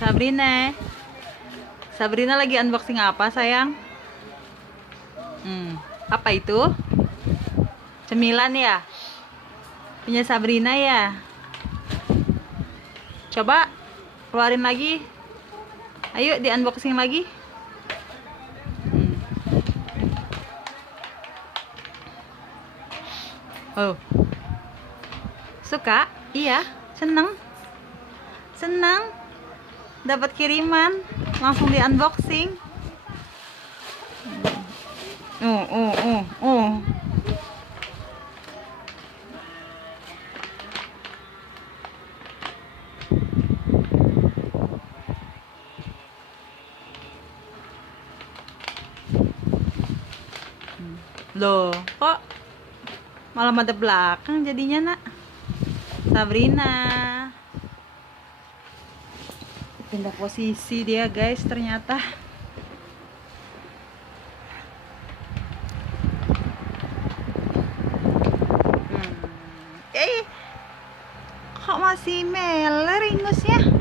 Sabrina. Sabrina lagi unboxing apa, sayang? Apa itu? Cemilan ya? Punya Sabrina ya? Coba keluarin lagi. Ayo di unboxing lagi. Oh. Suka? Iya, seneng. Senang dapat kiriman, langsung di unboxing. Loh, kok malah ada belakang jadinya, nak? Sabrina pindah posisi dia, guys, ternyata. Kok masih meler ingusnya?